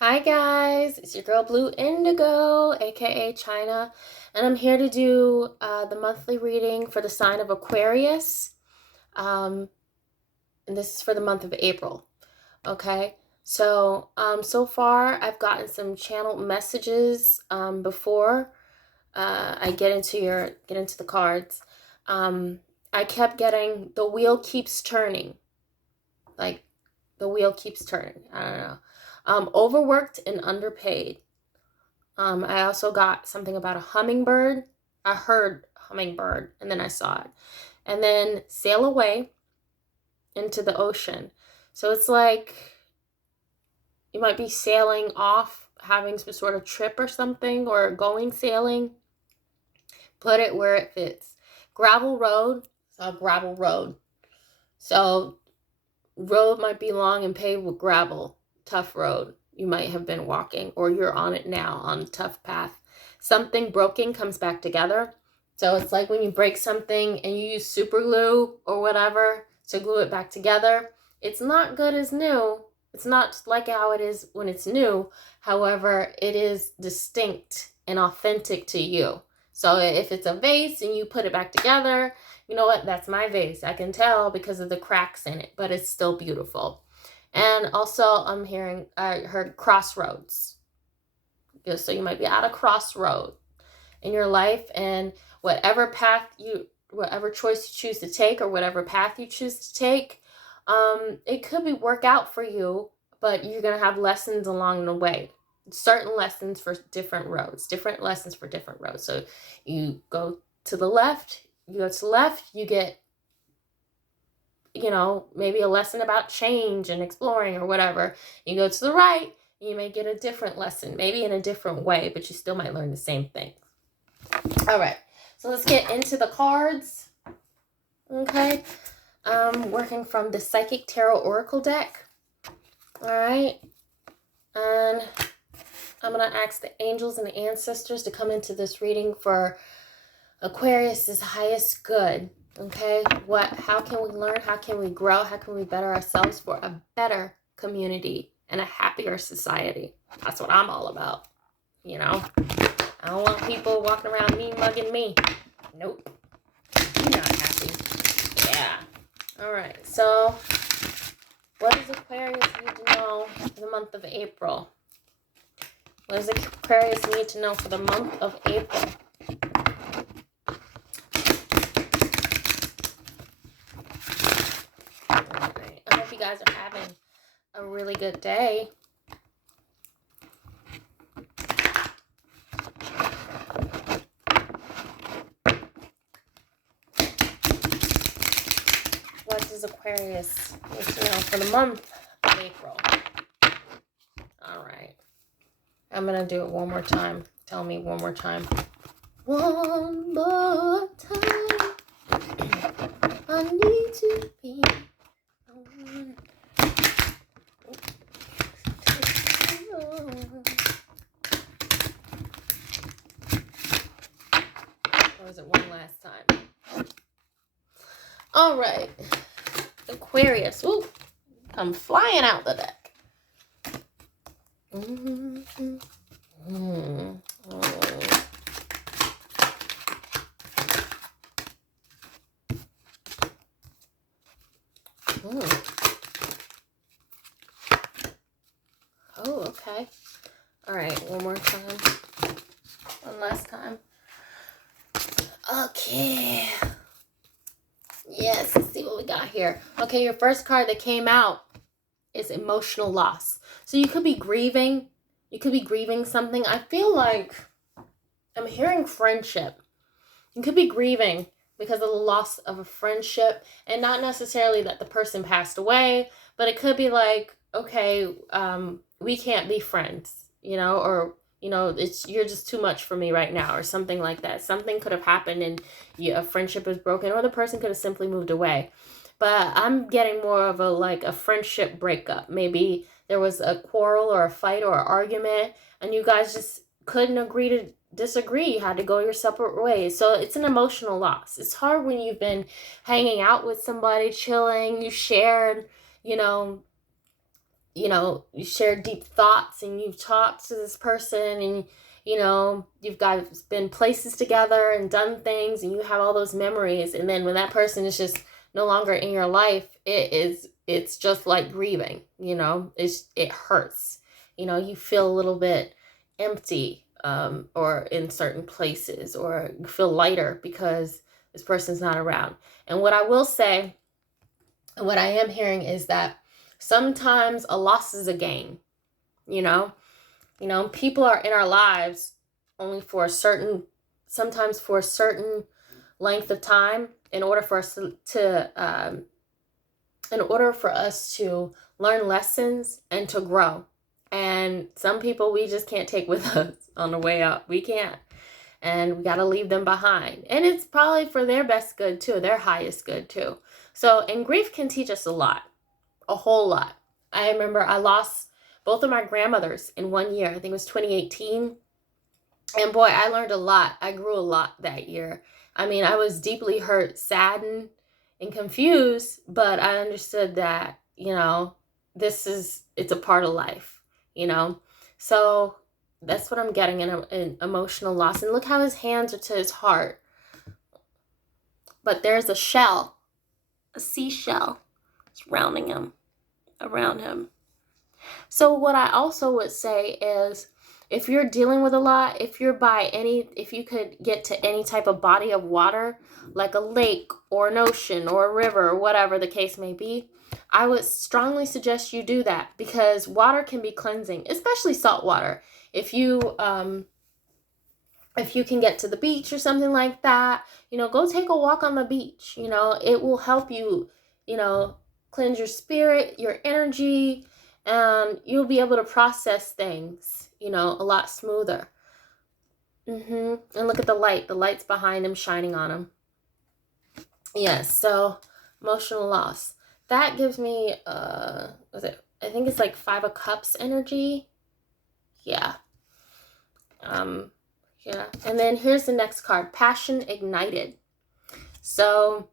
Hi guys, it's your girl Blue Indigo, aka China, and I'm here to do the monthly reading for the sign of Aquarius. Um, and this is for the month of April. Okay, so far I've gotten some channeled messages before I get into the cards. I kept getting the wheel keeps turning, like the wheel keeps turning. I don't know. Overworked and underpaid. I also got something about a hummingbird. I heard hummingbird and then I saw it. And then sail away into the ocean. So it's like you might be sailing off, having some sort of trip or something, or going sailing. Put it where it fits. Gravel road, a gravel road. So road might be long and paved with gravel. Tough road. You might have been walking, or you're on it now on a tough path. Something broken comes back together. So it's like when you break something and you use super glue or whatever to glue it back together. It's not good as new. It's not like how it is when it's new. However, it is distinct and authentic to you. So if it's a vase and you put it back together, you know what? That's my vase. I can tell because of the cracks in it, but it's still beautiful. And also I heard crossroads. So you might be at a crossroad in your life, and whatever choice you choose to take, or whatever path you choose to take, it could be work out for you, but you're going to have lessons along the way. Certain lessons for different roads, different lessons for different roads. So you go to the left, you get, maybe a lesson about change and exploring or whatever. You go to the right, you may get a different lesson, maybe in a different way, but you still might learn the same thing. All right, so let's get into the cards. Okay, working from the Psychic Tarot Oracle deck. All right, and I'm going to ask the angels and the ancestors to come into this reading for Aquarius's highest good. Okay, how can we learn? How can we grow? How can we better ourselves for a better community and a happier society? That's what I'm all about. I don't want people walking around mugging me. Nope. You're not happy. Yeah. All right. So, what does Aquarius need to know for the month of April? What does Aquarius need to know for the month of April? I hope you guys are having a really good day. What does Aquarius need to know for the month of April? All right. I'm going to do it one more time. Tell me one more time. One more time. I need to be on. Or was it one last time? All right. Aquarius. Ooh, come flying out the deck. Oh, okay. All right, one more time. One last time. Okay. Yes, let's see what we got here. Okay, your first card that came out is emotional loss. So you could be grieving. You could be grieving something. I feel like I'm hearing friendship. You could be grieving because of the loss of a friendship, and not necessarily that the person passed away, but it could be like, okay, we can't be friends, or you're just too much for me right now, or something like that. Something could have happened and a friendship is broken, or the person could have simply moved away. But I'm getting more of a friendship breakup. Maybe there was a quarrel or a fight or an argument, and you guys just couldn't agree to disagree. You had to go your separate ways. So it's an emotional loss. It's hard when you've been hanging out with somebody, chilling, you shared, you know, you share deep thoughts and you've talked to this person and, you know, you've guys been places together and done things and you have all those memories. And then when that person is just no longer in your life, it's just like grieving, you know, it hurts. You know, you feel a little bit empty, or in certain places, or you feel lighter because this person's not around. And what I will say, and what I am hearing is that sometimes a loss is a gain, you know? You know, people are in our lives only for a certain, sometimes for a certain length of time in order for us in order for us to learn lessons and to grow. And some people we just can't take with us on the way up. We can't. And we got to leave them behind. And it's probably for their best good too, their highest good too. So, and grief can teach us a lot, a whole lot. I remember I lost both of my grandmothers in 1 year. I think it was 2018. And boy, I learned a lot. I grew a lot that year. I mean, I was deeply hurt, saddened, and confused, but I understood that, you know, it's a part of life, you know? So that's what I'm getting in an emotional loss. And look how his hands are to his heart. But there's a shell, a seashell, surrounding him, around him. So what I also would say is, if you're dealing with a lot, if you could get to any type of body of water, like a lake or an ocean or a river or whatever the case may be, I would strongly suggest you do that, because water can be cleansing, especially salt water. If you can get to the beach or something like that, you know, go take a walk on the beach. You know, it will help you, you know, cleanse your spirit, your energy, and you'll be able to process things, you know, a lot smoother. And look at the light. The light's behind him, shining on him. Yes, so emotional loss. That gives me, I think it's like 5 of Cups energy. Yeah. Yeah. And then here's the next card, Passion Ignited. So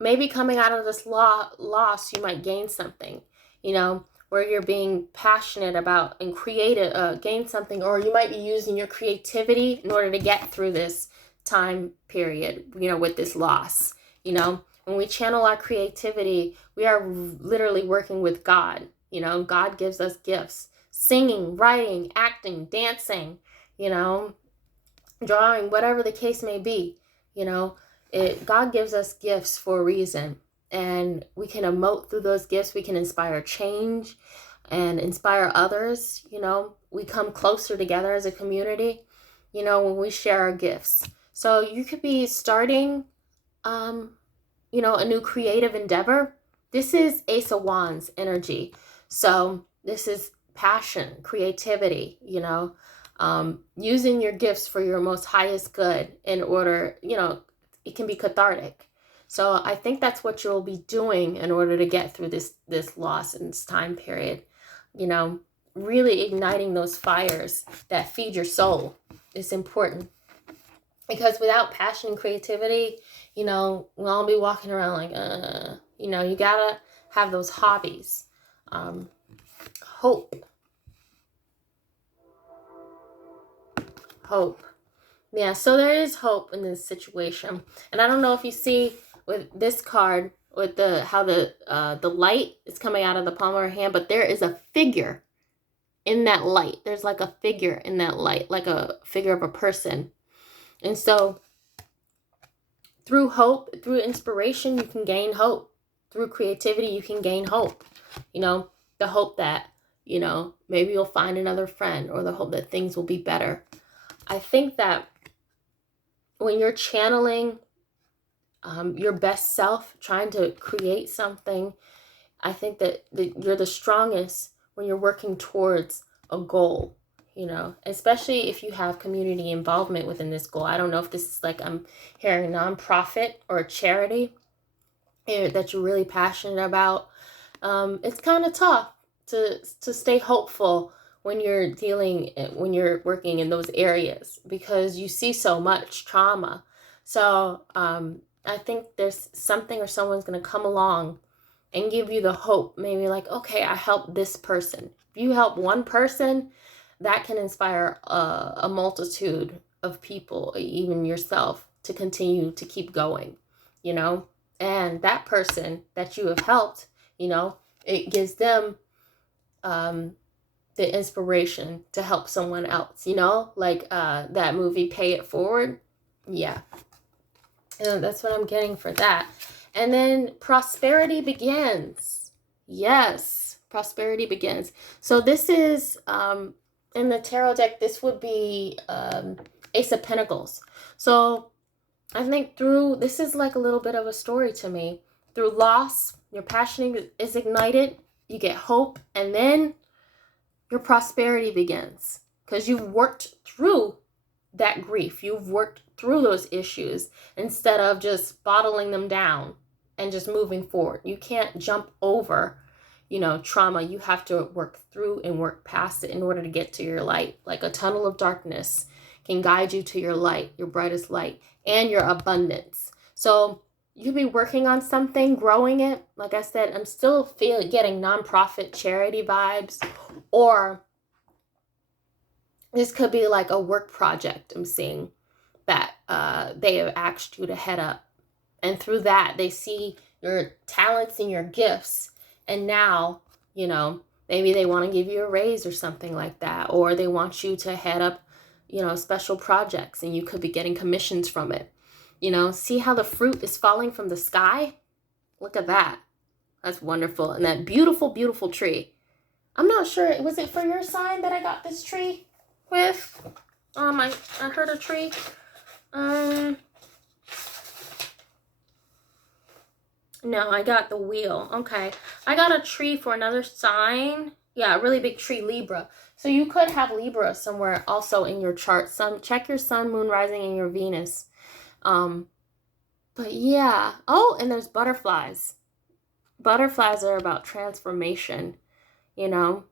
maybe coming out of this loss, you might gain something, you know, where you're being passionate about and creative, gain something, or you might be using your creativity in order to get through this time period, you know, with this loss. You know, when we channel our creativity, we are literally working with God. You know, God gives us gifts, singing, writing, acting, dancing, you know, drawing, whatever the case may be. You know, God gives us gifts for a reason, and we can emote through those gifts. We can inspire change and inspire others. You know, we come closer together as a community, you know, when we share our gifts. So you could be starting, you know, a new creative endeavor. This is Ace of Wands energy. So this is passion, creativity, you know, using your gifts for your most highest good in order, you know, it can be cathartic. So I think that's what you'll be doing in order to get through this loss in this time period. You know, really igniting those fires that feed your soul is important. Because without passion and creativity, you know, we'll all be walking around like, you know, you gotta have those hobbies. Hope. Yeah, so there is hope in this situation. And I don't know if you see with this card, with how the light is coming out of the palm of her hand, but there is a figure in that light. There's like a figure in that light, like a figure of a person. And so through hope, through inspiration, you can gain hope. Through creativity, you can gain hope. You know, the hope that, you know, maybe you'll find another friend, or the hope that things will be better. I think that when you're channeling your best self, trying to create something, I think that you're the strongest when you're working towards a goal, you know, especially if you have community involvement within this goal. I don't know if this is like, I'm hearing a nonprofit or a charity that you're really passionate about. It's kind of tough to stay hopeful when you're working in those areas, because you see so much trauma. So I think there's something or someone's going to come along and give you the hope. Maybe like, okay, I helped this person. If you help one person, that can inspire a multitude of people, even yourself, to continue to keep going, you know? And that person that you have helped, you know, it gives them the inspiration to help someone else, you know? Like that movie, Pay It Forward. Yeah. And that's what I'm getting for that. And then prosperity begins. Yes, prosperity begins. So this is in the tarot deck, this would be Ace of Pentacles. So I think through, this is like a little bit of a story to me. Through loss, your passion is ignited, you get hope, and then your prosperity begins because you've worked through that grief. You've worked through those issues instead of just bottling them down and just moving forward. You can't jump over, you know, trauma. You have to work through and work past it in order to get to your light. Like a tunnel of darkness can guide you to your light, your brightest light, and your abundance. So you could be working on something, growing it. Like I said, I'm still getting nonprofit charity vibes, or this could be like a work project I'm seeing that they have asked you to head up. And through that, they see your talents and your gifts. And now, you know, maybe they want to give you a raise or something like that. Or they want you to head up, you know, special projects, and you could be getting commissions from it. You know, see how the fruit is falling from the sky? Look at that. That's wonderful. And that beautiful, beautiful tree. I'm not sure, was it for your sign that I got this tree with? I heard a tree. No, I got the wheel. Okay. I got a tree for another sign. Yeah, a really big tree, Libra. So you could have Libra somewhere also in your chart. Check your sun, moon, rising, and your Venus. But yeah. Oh, and there's butterflies. Butterflies are about transformation, you know?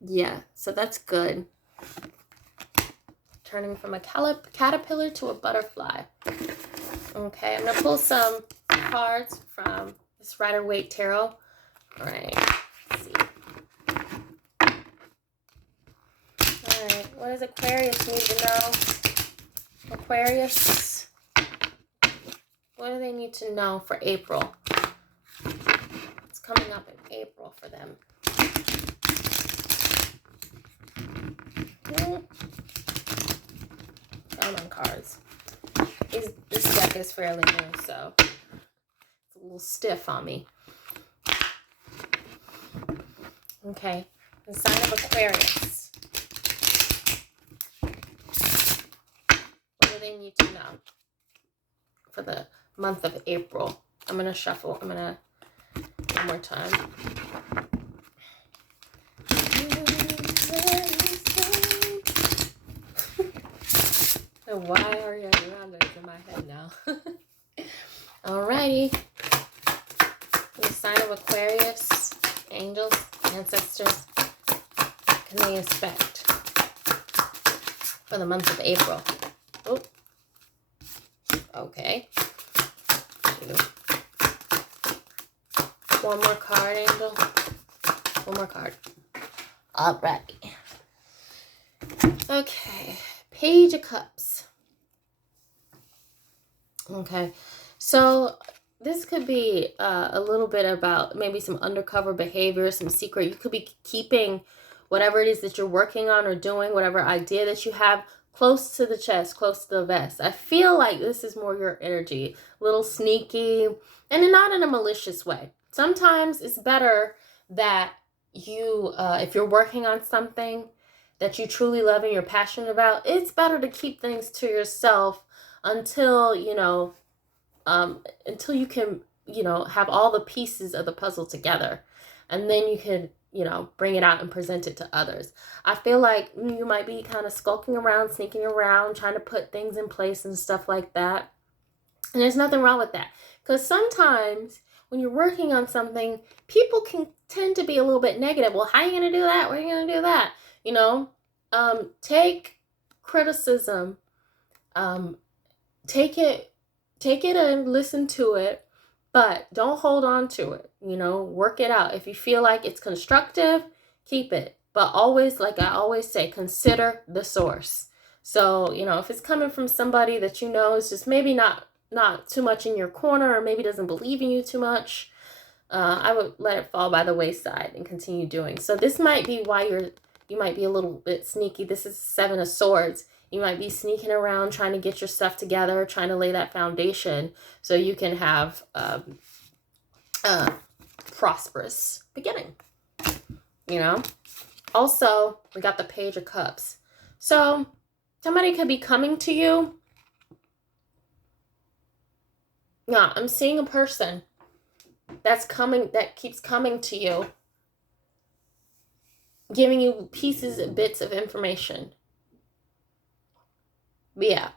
Yeah, so that's good. Turning from a caterpillar to a butterfly. Okay, I'm going to pull some cards from this Rider-Waite Tarot. All right, let's see. All right, what does Aquarius need to know? Aquarius, what do they need to know for April? It's coming up in April for them. Come on, cards. This deck is fairly new, so it's a little stiff on me. Okay, the sign of Aquarius. What do they need to know for the month of April? I'm going to shuffle. One more time. Why are you around it in my head now? Alrighty. The sign of Aquarius, angels, ancestors, what can they expect for the month of April? Oh. Okay. One more card, angel. One more card. Alright. Okay. Page of Cups. Okay, so this could be a little bit about maybe some undercover behavior, some secret. You could be keeping whatever it is that you're working on or doing, whatever idea that you have, close to the chest, close to the vest. I feel like this is more your energy, a little sneaky, and not in a malicious way. Sometimes it's better that you, if you're working on something that you truly love and you're passionate about, it's better to keep things to yourself until, you know, until you can, you know, have all the pieces of the puzzle together. And then you can, you know, bring it out and present it to others. I feel like you might be kind of skulking around, sneaking around, trying to put things in place and stuff like that. And there's nothing wrong with that. Because sometimes when you're working on something, people can tend to be a little bit negative. Well, how are you going to do that? Where are you going to do that? You know, take criticism, take it and listen to it, but don't hold on to it. You know, work it out. If you feel like it's constructive, keep it. But always, like I always say, consider the source. So, you know, if it's coming from somebody that you know is just maybe not too much in your corner, or maybe doesn't believe in you too much, I would let it fall by the wayside and continue doing. So this might be why you might be a little bit sneaky. This is Seven of Swords. You might be sneaking around trying to get your stuff together, trying to lay that foundation so you can have a prosperous beginning. You know? Also, we got the Page of Cups. So somebody could be coming to you. Yeah, I'm seeing a person that's coming, that keeps coming to you, giving you pieces and bits of information. But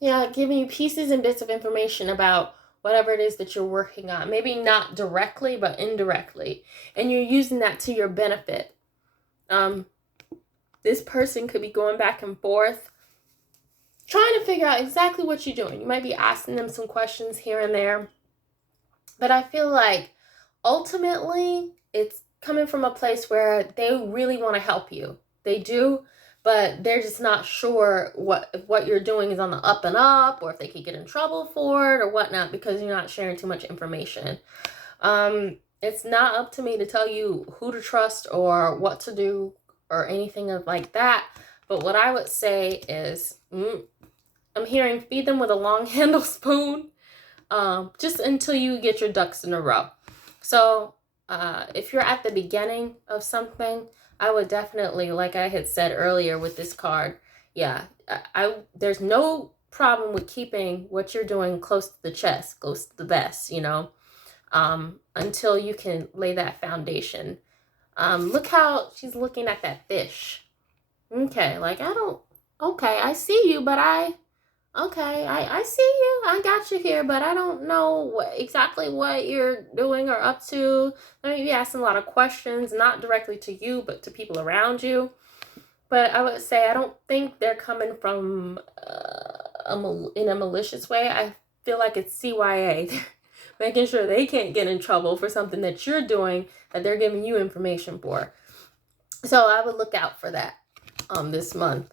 yeah, giving you pieces and bits of information about whatever it is that you're working on. Maybe not directly, but indirectly. And you're using that to your benefit. This person could be going back and forth, trying to figure out exactly what you're doing. You might be asking them some questions here and there. But I feel like ultimately it's coming from a place where they really want to help you. They do, but they're just not sure what you're doing is on the up and up, or if they could get in trouble for it or whatnot, because you're not sharing too much information. It's not up to me to tell you who to trust or what to do or anything like that. But what I would say is, I'm hearing feed them with a long handle spoon, just until you get your ducks in a row. So if you're at the beginning of something, I would definitely, like I had said earlier with this card, yeah, there's no problem with keeping what you're doing close to the chest, close to the vest, you know, until you can lay that foundation. Look how she's looking at that fish. Okay, like I see you, but I see you. I got you here, but I don't know exactly what you're doing or up to. I may be asking a lot of questions, not directly to you, but to people around you. But I would say I don't think they're coming from in a malicious way. I feel like it's CYA. Making sure they can't get in trouble for something that you're doing that they're giving you information for. So I would look out for that this month.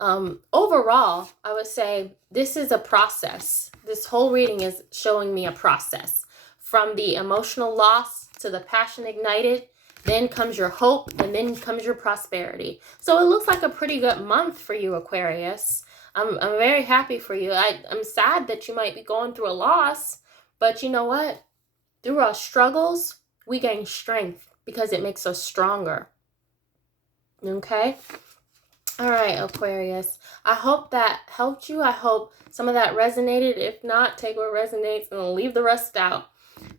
Overall, I would say this is a process. This whole reading is showing me a process. From the emotional loss to the passion ignited, then comes your hope, and then comes your prosperity. So it looks like a pretty good month for you, Aquarius. I'm very happy for you. I'm sad that you might be going through a loss, but you know what? Through our struggles, we gain strength because it makes us stronger. Okay? All right, Aquarius. I hope that helped you. I hope some of that resonated. If not, take what resonates and leave the rest out.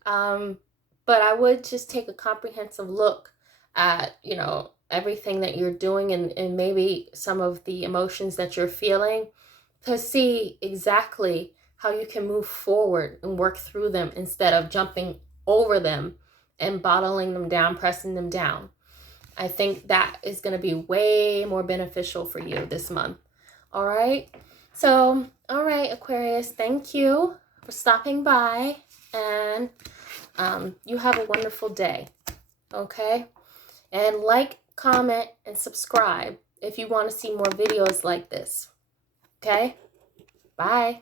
But I would just take a comprehensive look at, you know, everything that you're doing and maybe some of the emotions that you're feeling to see exactly how you can move forward and work through them instead of jumping over them and bottling them down, pressing them down. I think that is going to be way more beneficial for you this month. All right. So, all right, Aquarius, thank you for stopping by, and you have a wonderful day. Okay. And like, comment, and subscribe if you want to see more videos like this. Okay. Bye.